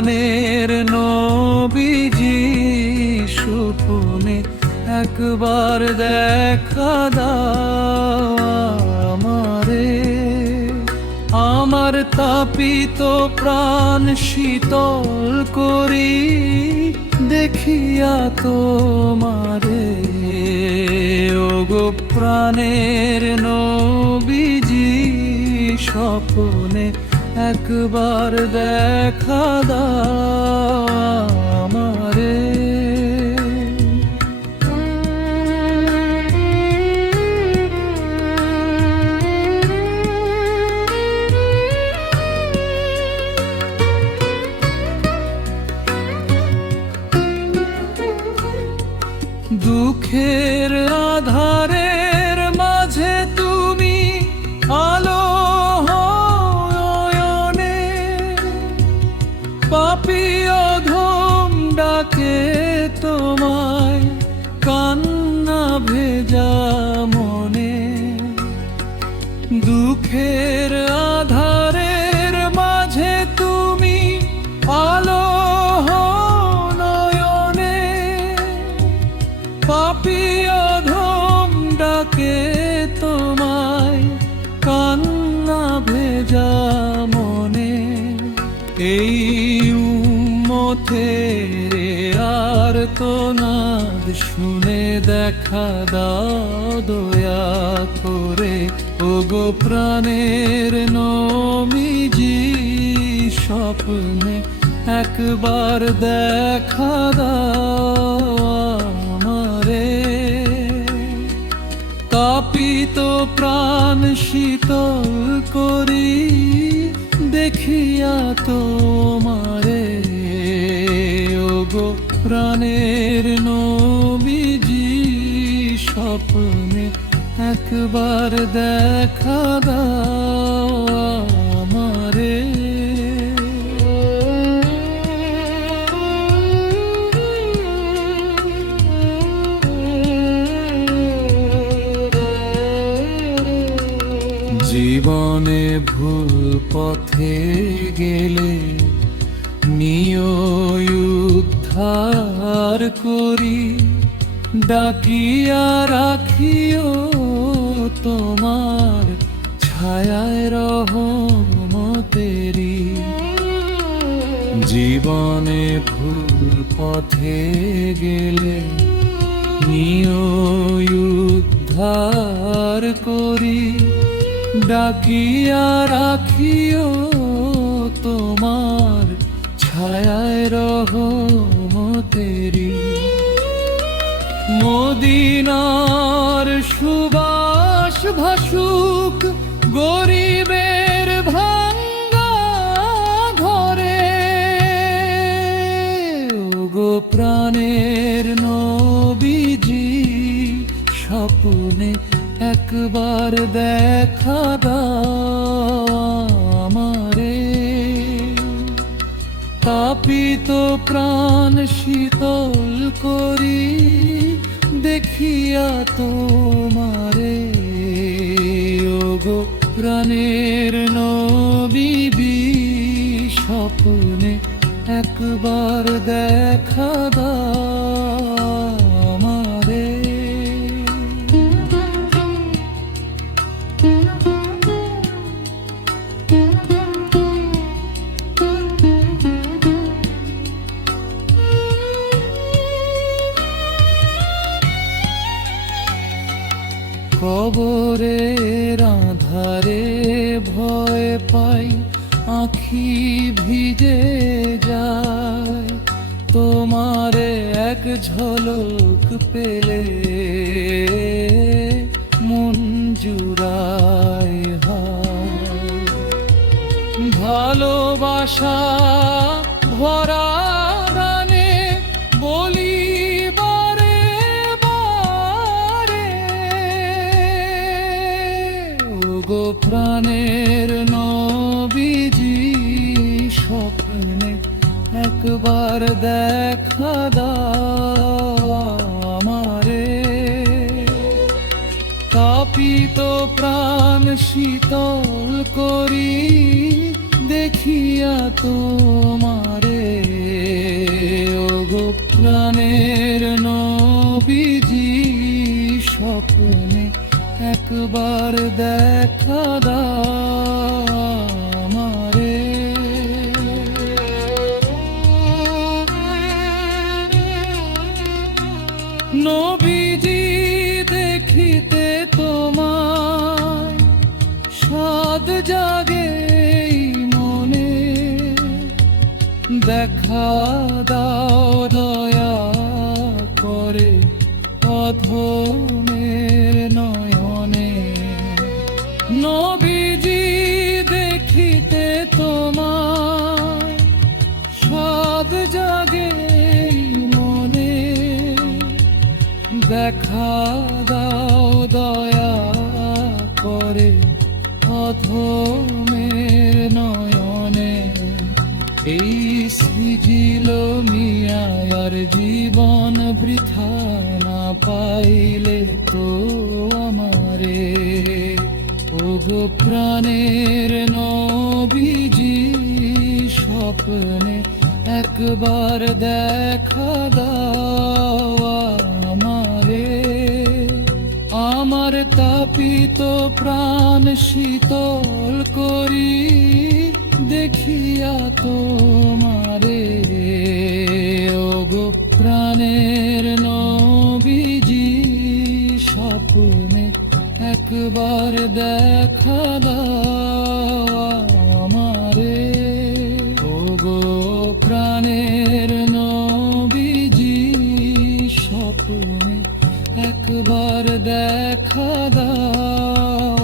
প্রাণের নবীজি স্বপ্নে একবার দেখা দাও আমারে। আমার তাপিত প্রাণ শীতল করি দেখিয়া তোমারে। ওগো প্রাণের নবীজি স্বপ্নে একবার দেখা দাও আমারে। দুঃখের আধারের মাঝে তুমি আলো নয়নে, পাপী অধম ডাকে তোমায় কান্না ভেজা মনে। দুঃখের আধারের মাঝে তুমি আলো নয়নে, পাপী অধম ডাকে তোমায় কান্না ভেজা মনে। এই উম্মতের আর্তনাদ শুনে দেখা দাও দয়া করে। ওগো প্রাণের নবীজি স্বপ্নে একবার দেখা দাও আমারে। তাপিত প্রাণ শীতল করি দেখিয়া তোমারে। ওগো প্রাণের নবীজি স্বপ্নে একবার দেখা দাও আমারে। জীবনে ভুল পথে গেলে নিয় উদ্ধার করি, ডাকিয়া রাখিও তোমার ছায়ায় রহমতেরি। জীবনে ভুল পথে গেলে নিয় উদ্ধার করি, ডাকিয়া রাখিও তোমার ছায়ায় রহমতেরি। মদিনার সুবাস ভাসুক গরিবের ভাঙ্গা ঘরে। ওগো প্রাণের নবীজি স্বপ্নে একবার দেখা দাও আমারে। তাপিত প্রাণ শীতল করি দেখিয়া তোমারে। ওগো প্রাণের নবী স্বপ্নে একবার দেখা দাও আমারে। কবরের আধারে ভয় পাই আঁখি ভিজে যায়, তোমারে এক ঝলক পেলে মন জুড়ায় হায়। ভালোবাসা ভরা গানে বলি বারে বারে। ওগো প্রাণের নবীজি স্বপ্নে একবার দেখা দাও আমারে। তাপিত প্রাণ শীতল করি দেখিয়া তোমারে। প্রাণের নবীজি স্বপ্নে একবার দেখা দাও আমারে। নবীজি দেখিতে তোমায় সাদ জাগে এই মনে, দেখা দাও দয়া করে অধমের নয়নে। নবীজি দেখিতে তোমায় সাদ জাগে এই মনে, দেখা দাও দয়া করে অধমের নয়নে। এই সৃজিল মিয়ার জীবন বৃথা না পাইলে তো আমারে। ওগো প্রাণের নবীজি স্বপ্নে একবার দেখা দাও আমারে। আমার তাপিত প্রাণ শীতল করি দেখিয়া তোমারে। ওগো প্রাণের নবীজি স্বপ্নে একবার দেখা দাও আমারে। ওগো প্রাণের নবীজি স্বপ্নে একবার দেখা দাও